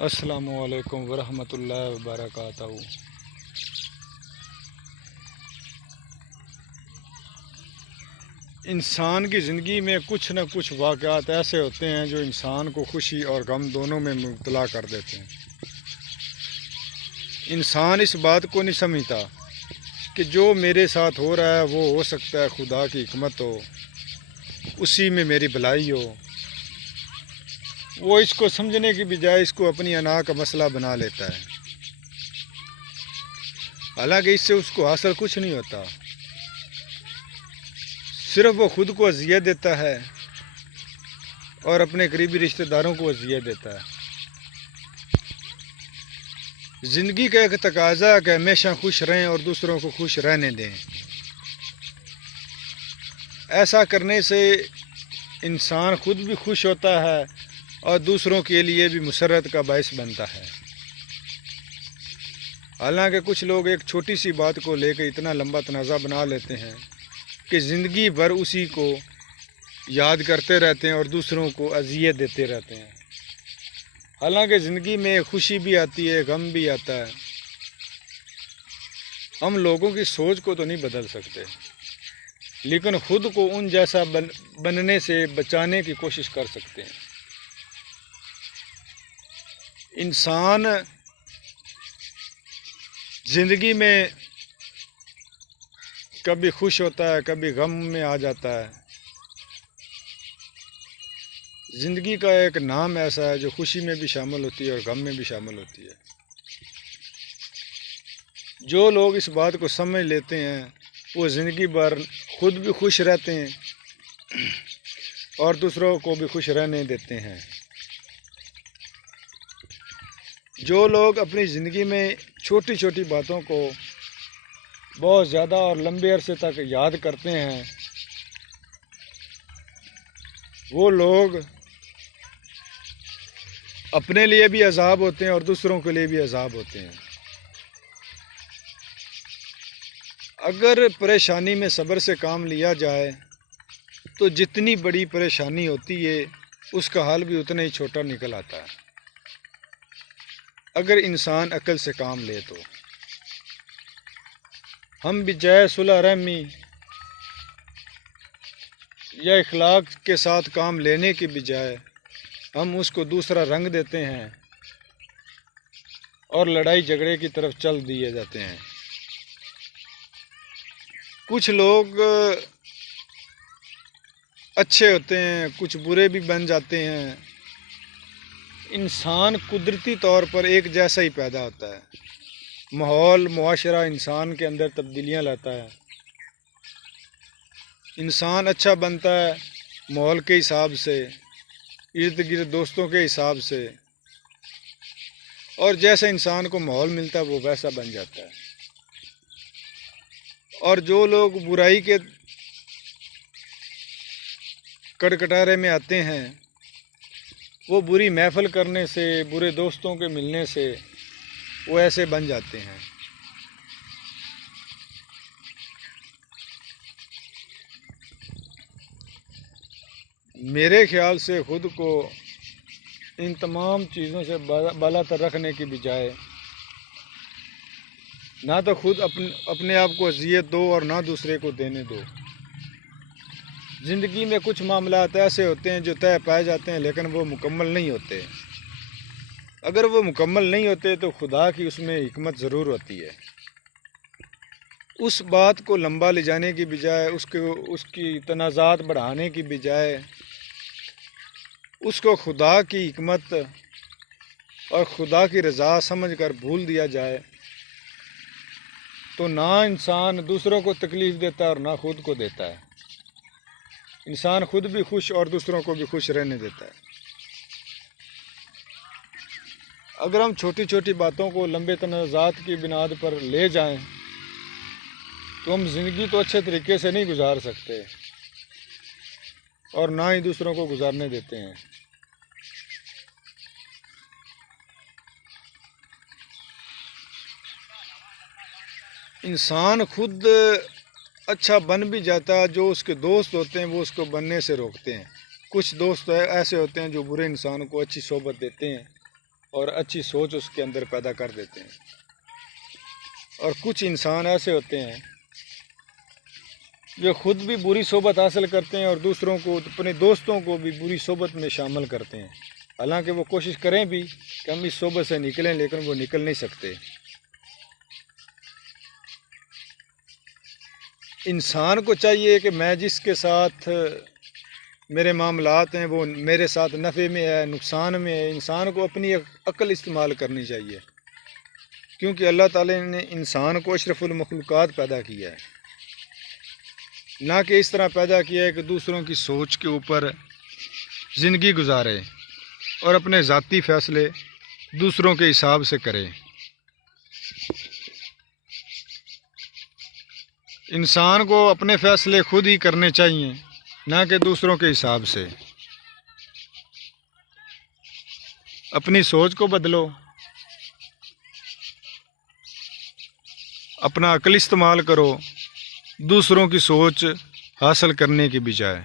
السلام علیکم ورحمۃ اللہ وبرکاتہ۔ انسان کی زندگی میں کچھ نہ کچھ واقعات ایسے ہوتے ہیں جو انسان کو خوشی اور غم دونوں میں مبتلا کر دیتے ہیں۔ انسان اس بات کو نہیں سمجھتا کہ جو میرے ساتھ ہو رہا ہے وہ ہو سکتا ہے خدا کی حکمت ہو، اسی میں میری بھلائی ہو۔ وہ اس کو سمجھنے کی بجائے اس کو اپنی انا کا مسئلہ بنا لیتا ہے، حالانکہ اس سے اس کو حاصل کچھ نہیں ہوتا، صرف وہ خود کو اذیت دیتا ہے اور اپنے قریبی رشتہ داروں کو اذیت دیتا ہے۔ زندگی کا ایک تقاضا ہے کہ ہمیشہ خوش رہیں اور دوسروں کو خوش رہنے دیں۔ ایسا کرنے سے انسان خود بھی خوش ہوتا ہے اور دوسروں کے لیے بھی مسرت کا باعث بنتا ہے۔ حالانکہ کچھ لوگ ایک چھوٹی سی بات کو لے کے اتنا لمبا تنازع بنا لیتے ہیں کہ زندگی بھر اسی کو یاد کرتے رہتے ہیں اور دوسروں کو اذیت دیتے رہتے ہیں۔ حالانکہ زندگی میں خوشی بھی آتی ہے، غم بھی آتا ہے۔ ہم لوگوں کی سوچ کو تو نہیں بدل سکتے، لیکن خود کو ان جیسا بننے سے بچانے کی کوشش کر سکتے ہیں۔ انسان زندگی میں کبھی خوش ہوتا ہے، کبھی غم میں آ جاتا ہے۔ زندگی کا ایک نام ایسا ہے جو خوشی میں بھی شامل ہوتی ہے اور غم میں بھی شامل ہوتی ہے۔ جو لوگ اس بات کو سمجھ لیتے ہیں وہ زندگی بھر خود بھی خوش رہتے ہیں اور دوسروں کو بھی خوش رہنے دیتے ہیں۔ جو لوگ اپنی زندگی میں چھوٹی چھوٹی باتوں کو بہت زیادہ اور لمبے عرصے تک یاد کرتے ہیں، وہ لوگ اپنے لیے بھی عذاب ہوتے ہیں اور دوسروں کے لیے بھی عذاب ہوتے ہیں۔ اگر پریشانی میں صبر سے کام لیا جائے تو جتنی بڑی پریشانی ہوتی ہے اس کا حل بھی اتنا ہی چھوٹا نکل آتا ہے، اگر انسان عقل سے کام لے تو۔ ہم بجائے صلح رحمی یا اخلاق کے ساتھ کام لینے کی بجائے ہم اس کو دوسرا رنگ دیتے ہیں اور لڑائی جھگڑے کی طرف چل دیے جاتے ہیں۔ کچھ لوگ اچھے ہوتے ہیں، کچھ برے بھی بن جاتے ہیں۔ انسان قدرتی طور پر ایک جیسا ہی پیدا ہوتا ہے۔ ماحول، معاشرہ انسان کے اندر تبدیلیاں لاتا ہے۔ انسان اچھا بنتا ہے ماحول کے حساب سے، ارد گرد دوستوں کے حساب سے، اور جیسا انسان کو ماحول ملتا ہے وہ ویسا بن جاتا ہے۔ اور جو لوگ برائی کے کٹکٹارے میں آتے ہیں وہ بری محفل کرنے سے، برے دوستوں کے ملنے سے وہ ایسے بن جاتے ہیں۔ میرے خیال سے خود کو ان تمام چیزوں سے بالا تر رکھنے کی بجائے نہ تو خود اپنے آپ کو اذیت دو اور نہ دوسرے کو دینے دو۔ زندگی میں کچھ معاملات ایسے ہوتے ہیں جو طے پائے جاتے ہیں لیکن وہ مکمل نہیں ہوتے۔ اگر وہ مکمل نہیں ہوتے تو خدا کی اس میں حکمت ضرور ہوتی ہے۔ اس بات کو لمبا لے جانے کی بجائے، اس کی تنازعات بڑھانے کی بجائے اس کو خدا کی حکمت اور خدا کی رضا سمجھ کر بھول دیا جائے تو نہ انسان دوسروں کو تکلیف دیتا ہے اور نہ خود کو دیتا ہے۔ انسان خود بھی خوش اور دوسروں کو بھی خوش رہنے دیتا ہے۔ اگر ہم چھوٹی چھوٹی باتوں کو لمبے تنازعات کی بنیاد پر لے جائیں تو ہم زندگی تو اچھے طریقے سے نہیں گزار سکتے اور نہ ہی دوسروں کو گزارنے دیتے ہیں۔ انسان خود اچھا بن بھی جاتا ہے، جو اس کے دوست ہوتے ہیں وہ اس کو بننے سے روکتے ہیں۔ کچھ دوست ایسے ہوتے ہیں جو برے انسان کو اچھی صحبت دیتے ہیں اور اچھی سوچ اس کے اندر پیدا کر دیتے ہیں۔ اور کچھ انسان ایسے ہوتے ہیں جو خود بھی بری صحبت حاصل کرتے ہیں اور دوسروں کو، اپنے دوستوں کو بھی بری صحبت میں شامل کرتے ہیں، حالانکہ وہ کوشش کریں بھی کہ ہم اس صحبت سے نکلیں، لیکن وہ نکل نہیں سکتے۔ انسان کو چاہیے کہ میں جس کے ساتھ میرے معاملات ہیں وہ میرے ساتھ نفع میں ہے، نقصان میں ہے، انسان کو اپنی عقل استعمال کرنی چاہیے، کیونکہ اللہ تعالی نے انسان کو اشرف المخلوقات پیدا کیا ہے، نہ کہ اس طرح پیدا کیا ہے کہ دوسروں کی سوچ کے اوپر زندگی گزارے اور اپنے ذاتی فیصلے دوسروں کے حساب سے کرے۔ انسان کو اپنے فیصلے خود ہی کرنے چاہیے، نہ کہ دوسروں کے حساب سے۔ اپنی سوچ کو بدلو، اپنا عقل استعمال کرو، دوسروں کی سوچ حاصل کرنے کی بجائے۔